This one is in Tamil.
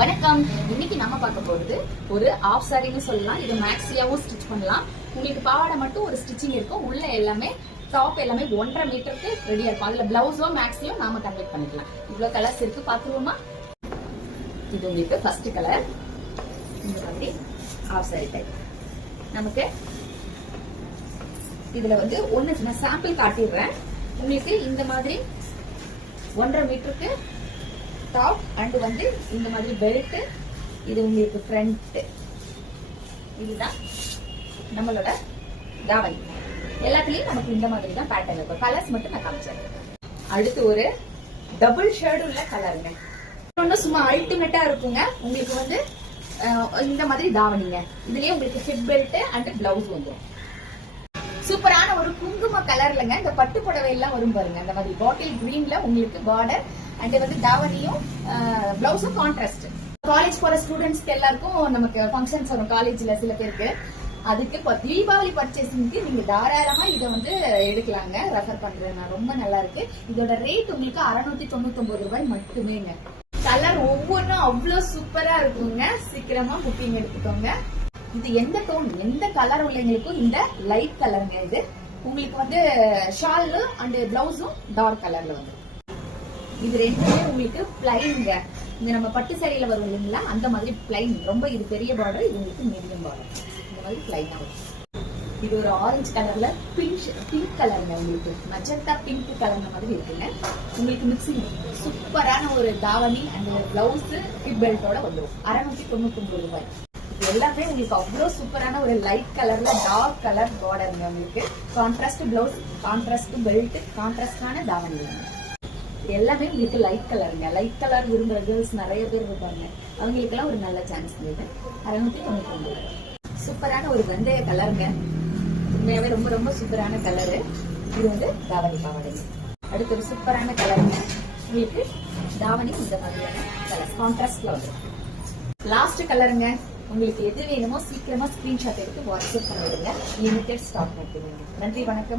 வணக்கம். இன்னைக்கு நம்ம பார்க்க போறது ஒரு ஆஃப் சாரின்னு சொல்லலாம். இது மேக்ஸியாவும் ஸ்டிச் பண்ணலாம். உங்களுக்கு பாவாடை மட்டும் ஒரு ஸ்டிச்சிங் இருக்கும். உள்ள எல்லாமே டாப் எல்லாமே 1.5 மீட்டருக்கு ரெடியா இருக்கும். அதுல பிளவுஸோ மேக்ஸியோ நாம கன்வெர்ட் பண்ணிக்கலாம். இவ்வளவு கலர்ஸ் இருக்கு, பாத்துருவோமா? இது உங்களுக்கு ஃபர்ஸ்ட் கலர். இந்த மாதிரி ஆஃப் சாரி டைப். நமக்கு இதுல ஒண்ணு நான் சாம்பிள் காட்டிடுறேன். உங்களுக்கு இந்த மாதிரி 1.5 மீட்டருக்கு டாப் அண்ட் இந்த மாதிரி பெல்ட். இது உங்களுக்கு ஃப்ரண்ட். இதுதான் நம்மளோட தாவணி. எல்லாத்துலயும் நமக்கு இந்த மாதிரி தான் பேட்டர்ன் இருக்கும். கலர்ஸ் மட்டும் நான் காமிச்சேன். அடுத்து ஒரு டபுள் ஷேட் உள்ள கலருங்க. இன்னும் சும்மா அல்டிமேட்டா இருக்குங்க. உங்களுக்கு இந்த மாதிரி தாவணிங்க. இதுலயே உங்களுக்கு ஹிப் பெல்ட் அண்ட் பிளவுஸ் வந்துடும். சூப்பரான ஒரு குங்கும கலர்லங்க. இந்த பட்டு புடவை எல்லாம் வரும் பாருங்க. அந்த மாதிரி பாட்டில் கிரீன்ல உங்களுக்கு பார்டர் அண்ட் தாவணியும் பிளவுஸும் கான்ட்ராஸ்ட். காலேஜ் போற ஸ்டூடெண்ட்ஸ்க்கு எல்லாருக்கும் நமக்கு ஃபங்க்ஷன்ஸ் வரும் காலேஜ்ல சில பேருக்கு. அதுக்கு தீபாவளி பர்ச்சேசிங்க்கு நீங்க தாராளமா இதை எடுக்கலாங்க. ரெஃபர் பண்றேன் நான். ரொம்ப நல்லா இருக்கு. இதோட ரேட் உங்களுக்கு 699 ரூபாய் மட்டுமேங்க. கலர் ஒவ்வொன்றும் அவ்வளவு சூப்பரா இருக்குங்க. சீக்கிரமா புக்கிங் எடுத்துக்கோங்க. இது எந்த டோன் எந்த கலர் உள்ளவங்களுக்கும் இந்த லைட் கலருங்க. இது உங்களுக்கு ஷால் அண்ட் பிளவுஸும் டார்க் கலர்ல இது ரெண்டுமே உங்களுக்கு பிளைன்ங்க. இந்த நம்ம பட்டு சாரியில வரும் இல்லைங்களா, அந்த மாதிரி பிளைன். ரொம்ப இது பெரிய பார்டர், இது உங்களுக்கு மீடியம் பார்டர். இந்த மாதிரி பிளைனா வரும். இது ஒரு ஆரஞ்சு கலர்ல பிங்க் கலருங்க. உங்களுக்கு மஜந்தா பிங்க் கலர் மாதிரி இருக்குங்க. உங்களுக்கு மிக்சிங் சூப்பரான ஒரு தாவணி அண்ட் பிளவுஸ் ஹிப் பெல்ட்டோட வந்துடும். 699 ரூபாய். எல்லாமே உங்களுக்கு அவ்வளவு சூப்பரான ஒரு லைட் கலர்ல டார்க் கலர் பார்டருங்க. உங்களுக்கு கான்ட்ராஸ்ட் பிளவுஸ், கான்ட்ராஸ்ட் பெல்ட், கான்ட்ராஸ்டான தாவணி. எல்லாமே உங்களுக்கு லைட் கலருங்க. லைட் கலர் விரும்புற கேர்ள்ஸ் நிறைய பேர் இருப்பாங்க. அவங்களுக்கு எல்லாம் ஒரு நல்ல சான்ஸ். 699. சூப்பரான ஒரு வெந்தய கலருங்க. உண்மையாவே ரொம்ப ரொம்ப சூப்பரான கலரு. இது தாவணி பாவாடை. அடுத்து ஒரு சூப்பரான கலருங்க. உங்களுக்கு தாவணி இந்த மாதிரியான கலர் கான்ட்ராஸ்ட்ல வந்துடும். லாஸ்ட் கலருங்க. உங்களுக்கு எது வேணுமோ சீக்கிரமா ஸ்கிரீன்ஷாட் எடுத்து வாட்ஸ்அப் பண்ணிடுங்க. லிமிடெட் ஸ்டாக் மட்டுமே. நன்றி, வணக்கம்.